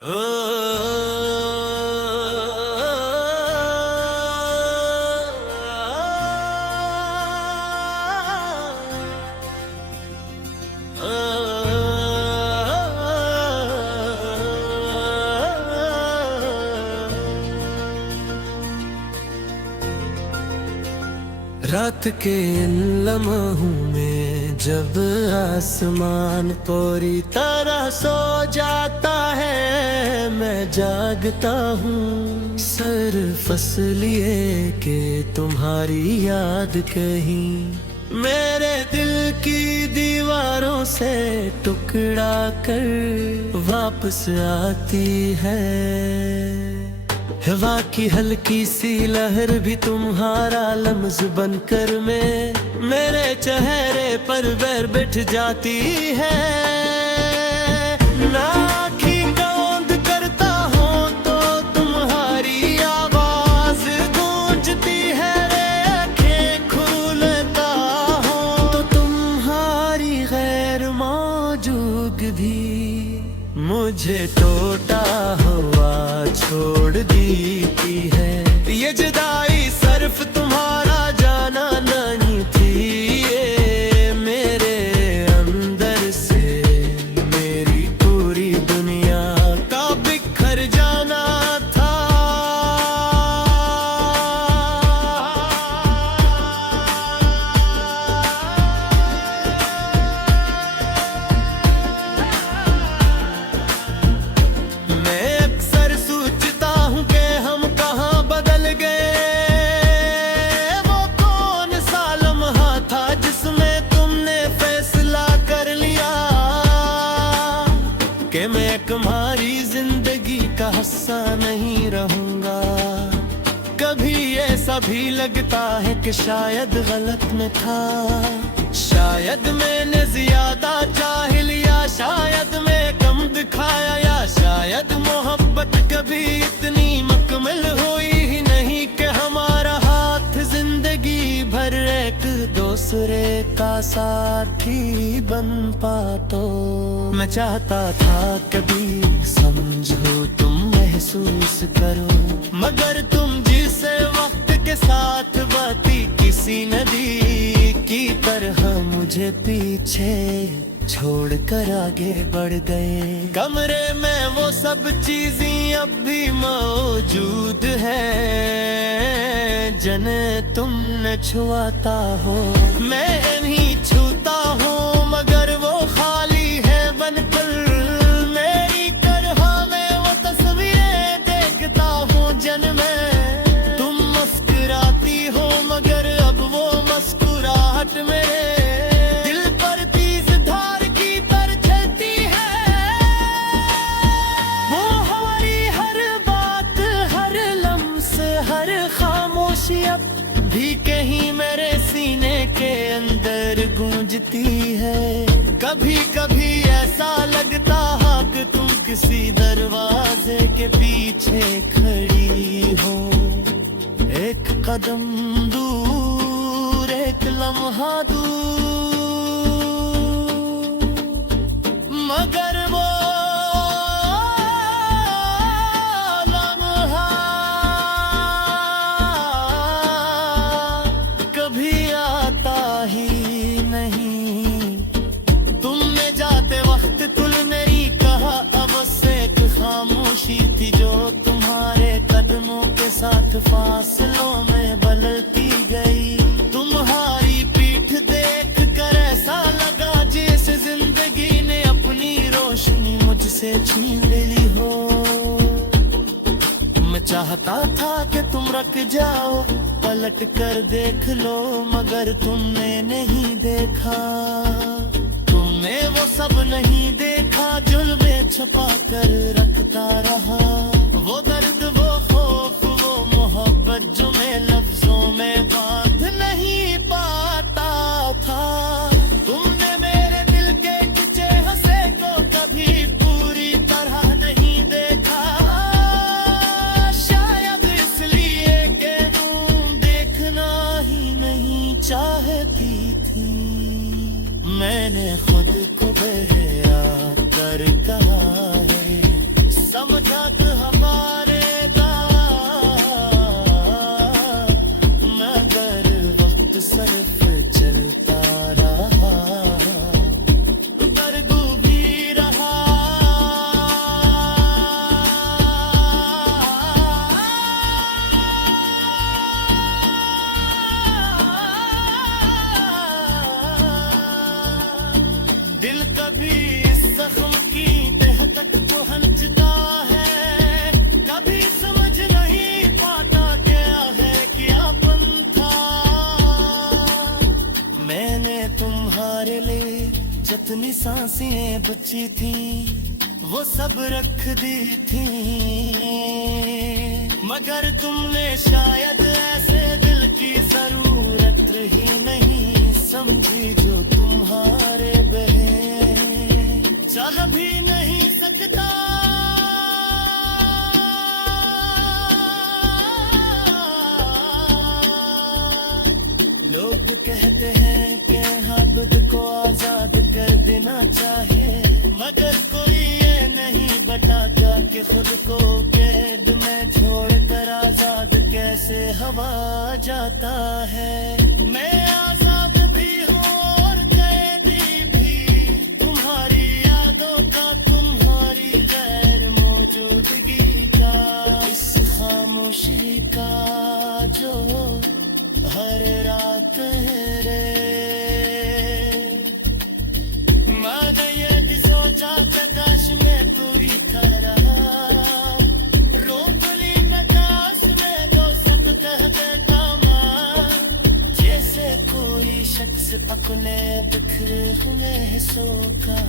रात के इन लम्हों में जब आसमान पूरी तरह सो जाता है, मैं जागता हूँ सर फसलिए के तुम्हारी याद कहीं मेरे दिल की दीवारों से टुकड़ा कर वापस आती है। हवा की हल्की सी लहर भी तुम्हारा लम्ज़ बनकर मेरे चेहरे पर बैठ जाती है। ना आँखी बंद करता हूँ तो तुम्हारी आवाज गूंजती है, रे आँखें खोलता हूँ तो तुम्हारी गैर मौजूदगी मुझे टूटा हुआ छोड़ देती है। ये जुदाई सिर्फ तुम्हारा जाना नहीं थी, ये मेरे अंदर से मेरी पूरी दुनिया का बिखर जाना था। मैं अक्सर सोचता हूँ कि हम कहाँ बदल गए। वो कौन सा लम्हा था जिसमें तुमने फैसला कर लिया कि मैं तुम्हारी जिंदगी का हिस्सा नहीं रहूंगा। कभी ऐसा भी लगता है कि शायद गलत में था, शायद मैंने ज्यादा चाह लिया, शायद मैं कम दिखाया, या शायद मोहब्बत कभी इतनी मुकम्मल हुई ही नहीं कि हमारा हाथ जिंदगी भर एक दूसरे का साथी बन पातो। मैं चाहता था कभी समझो तुम महसूस करो, मगर तुम जिसे वक्त के साथ बहती किसी नदी की तरह मुझे पीछे छोड़कर आगे बढ़ गए। कमरे में वो सब चीजें अब भी मौजूद है जिन्हें तुमने छुआता हो, मैं नहीं छूता हूँ, मगर वो खाली है बनकर मेरी तरह। मैं वो तस्वीरें देखता हूँ जिनमें तुम मुस्कुराती हो, मगर अब वो मुस्कुराहट मेरे दिल पर तीर धार की तरह चलती है। वो हमारी हर बात, हर लम्से, हर खामोशी अब भी कहीं मेरे सीने के अंदर गूंजती है। कभी कभी ऐसा लगता है कि तुम किसी दरवाजे के पीछे खड़ी हो, एक कदम दूर, एक लम्हा दूर, मगर वो लम्हा कभी आता ही नहीं। तुमने जाते वक्त तुल मेरी कहा अब से एक खामोशी थी जो तुम्हारे कदमों के साथ फासलों में बदलती गई। तुम्हारी पीठ देख कर ऐसा लगा जैसे जिंदगी ने अपनी रोशनी मुझसे छीन ली हो। मैं चाहता था कि तुम रुक जाओ, पलट कर देख लो, मगर तुमने नहीं देखा। तुमने वो सब नहीं देखा, जुल्म छुपा कर रखता रहा। वो दर्द, वो खौफ, वो मोहब्बत जो मैं लफ्जों में बांध नहीं पाता था। तुमने मेरे दिल के खिंचे हंसे को कभी पूरी तरह नहीं देखा, शायद इसलिए कि तुम देखना ही नहीं चाहती थी। मैंने खुद को बहरा कर कहा है जितनी सांसें बची थी वो सब रख दी थी, मगर तुमने शायद ऐसे दिल की जरूरत ही नहीं समझी जो तुम्हारे बहे चाह भी नहीं सकता। लोग कहते हैं कि आबिद को आजाद कर देना चाहिए, मगर कोई ये नहीं बताता कि खुद को कैद में छोड़कर आजाद कैसे हवा जाता है। मैं आजाद भी हूँ और कैदी भी, तुम्हारी यादों का, तुम्हारी गैर मौजूदगी का, इस खामोशी का जो हर रात रे मैं ये सोचा कदाश में तू ही खरा रोकली नकाश में दो सकते बैठा जैसे कोई शख्स अपने बिखरे हुए हिस्सों का।